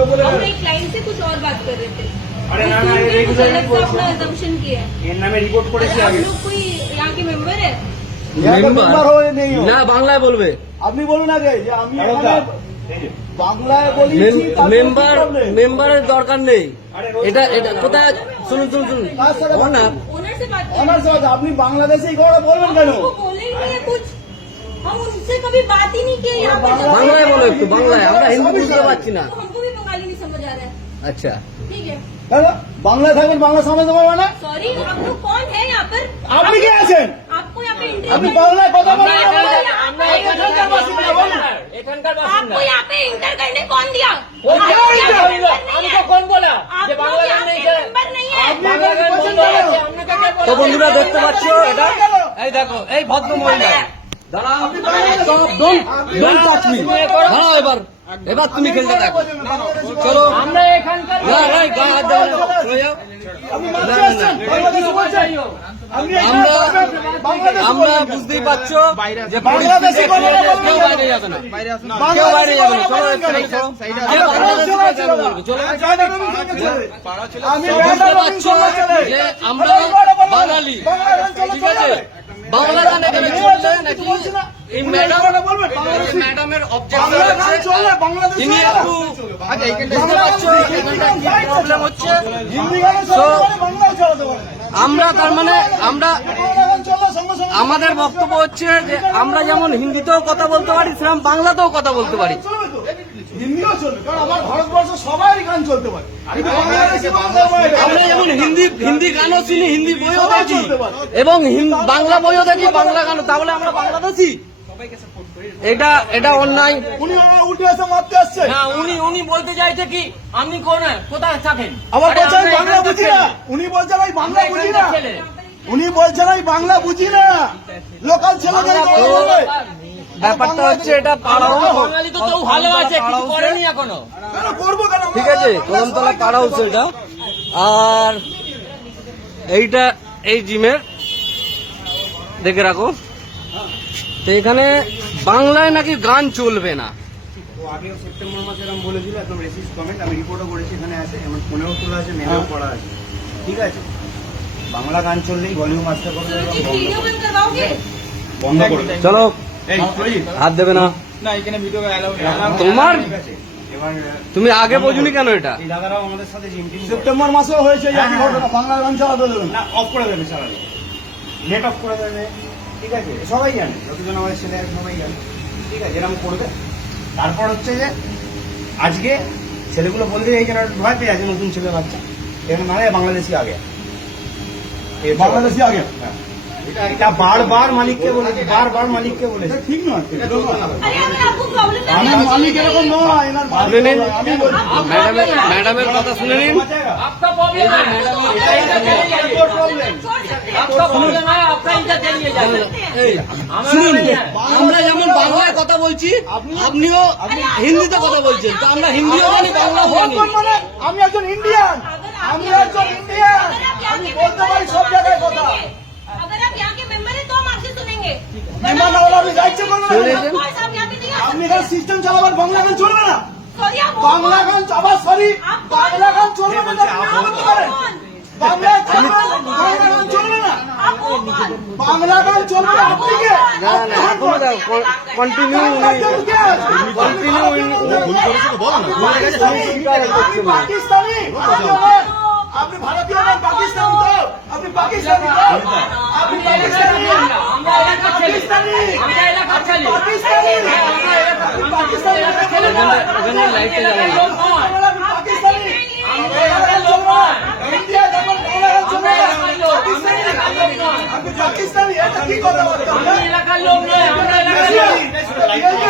तो बोले हम एक क्लाइंट से कुछ और बात कर रहे थे अरे ना ना ये रेगुलर अपना अजम्पशन किया है এর নামে রিপোর্ট করেছি আগে आप लोग कोई यहाँ के मेंबर है মেম্বার হয়ে নেই না বাংলায় বলবে আপনি বলুন আগে যে আমি এখানে বাংলায় বলি মেম্বার মেম্বারের দরকার নেই এটা এটা কোথায় শুনুন শুনুন শুনুন না ओनर से बात कर অনার্স আছে, আপনি বাংলাদেশে এই কথাটা বলবেন কেন हमको बोले ही नहीं है कुछ हम उनसे कभी बात ही नहीं किए यहाँ पर बांग्ला है बोलो एक तो, बांग्ला है। हमरा हिंदी बुझते पारछी ना। आ रहा है আচ্ছা ठीक है কেন বাংলায় থাকবেন বাংলা সামলাতে পারবে না सॉरी आप लोग कौन है यहाँ पर আপনি কে আছেন आपको यहाँ पे আপনি इंटर বাংলায় কথা বলবেন आपको এখানকার বাসিন্দা, বলুন। এখানকার आपको यहाँ पे इंटर करने कौन दिया वो क्या आपको यहाँ इंटर? पे member नहीं আমি है। তো কোন বলা आप যে लोग বাংলা গান यहाँ নেই पे member नहीं है আপনি এখানে বলছেন কেন? তো বন্ধুরা দেখতে পাচ্ছ এটা এই দেখো এই ভদ্র মহিলা দাঁড়াও ডোন্ট টাচ মি দাঁড়াও এবার এবার তুমি খেলতে থাকো। চলো। আমরা এখানকার? বুঝতেই পারছ যে বাংলাদেশে কেউ বাইরে যাবে না। কেউ বাইরে যাবে না। চলো বুঝতে পারছ যে আমরা বাঙালি। ঠিক আছে? বাংলা গান এখানে চলছে নাকি? এই ম্যাডাম ম্যাডামের অবজেকশন হচ্ছে তিনি একটু বুঝতে পারছ এখানটা কি প্রবলেম হচ্ছে পারে। আমরা তার মানে আমরা আমাদের বক্তব্য হচ্ছে যে আমরা যেমন হিন্দিতেও কথা বলতে পারি সেরকম বাংলাতেও কথা বলতে পারি? হিন্দিও চলবে কারণ আমার ভারতবর্ষ সবাই গান চলতে পারে। আমরা যেমন হিন্দি হিন্দি গানও শুনি হিন্দি বইও দেখি। এবং বাংলা বইও দেখি বাংলা গানও তাহলে আমরা বাংলাদেশি। এটা এটা অন্যায়। উনি উঠে এসে মারতে আসছে। না উনি উনি বলতে চাইছে কি আপনি কোন কোথায় থাকেন? আবার বলছেন বাংলা বুঝি না। উনি বলছেন আমি বাংলা বুঝি না। উনি বলছেন আমি বাংলা বুঝি না। লোকাল ছেলেদের। ব্যাপারটা হচ্ছে এটা ঠিক আছে কদমতলা পাড়া হচ্ছে এটা। আর এইটা এই জিমের দেখে রাখো। তো এখানে বাংলায় নাকি গান চলবে না। সেপ্টেম্বর একদম কমেন্ট আমি রিপোর্টও করেছি এখানে আছে আছে হ্যাঁ। আছে। ঠিক আছে। বাংলা গান চললেই ভলিউম আসতে বন্ধ করে চলো। হাত দেবে না? তোমার? তুমি আগে বোঝুনি কেন এটা। সেপ্টেম্বর মাসেও হয়েছে এই একই ঘটনা বাংলা গান চালাতে দেবেন না না অফ করে দেবে চালালে নেট অফ করে দেবে। ঠিক আছে সবাই জানে যতজন আমাদের ছেলে আছে সবাই জানে। ঠিক আছে এরকম করবে। তারপর হচ্ছে যে আজকে ছেলেগুলো বলতে এই যেন ভয় পেয়ে আছে নতুন ছেলে বাচ্চা। এখানে মানে বাংলাদেশি আগে। বাংলাদেশি আগে? হ্যাঁ। এটা বারবার মালিককে বলেছি বারবার মালিককে বলেছি। ঠিক নয় আমার মালিক এরকম নয় ম্যাডামের কথা শুনে নিন। শুনুন। মানে- আমরা যেমন বাংলায় মানে- কথা বলছি আপনিও হিন্দিতে কথা বলছেন। তো আমরা হিন্দিও জানি বাংলা হয়নি আমি একজন ইন্ডিয়ান আমি একজন ইন্ডিয়ান আমি বলতে পারি সব জায়গায় কথা। সিস্টেম চালাবার বাংলা গান চলবে না। বাংলা গান আবার সরি। বাংলা গান চলবে না বাংলা গান চলবে না। বাংলা গান চলবে না। আপনি কে কন্টিনিউ কন্টিনিউ ভুল করেছে না পাকিস্তানি? পাকিস্তানি আমরা এলাকার পাকিস্তানি আমরা পাকিস্তানি পাকিস্তানি লাইটে পাকিস্তানি আমরা এলাকার লোক নয় ইন্ডিয়া যখন বাংলাদেশ চলে পাকিস্তানি আপনি পাকিস্তানি এটা কি কথা বলতে আমি এলাকার লোক নয় আমরা এলাকার লোক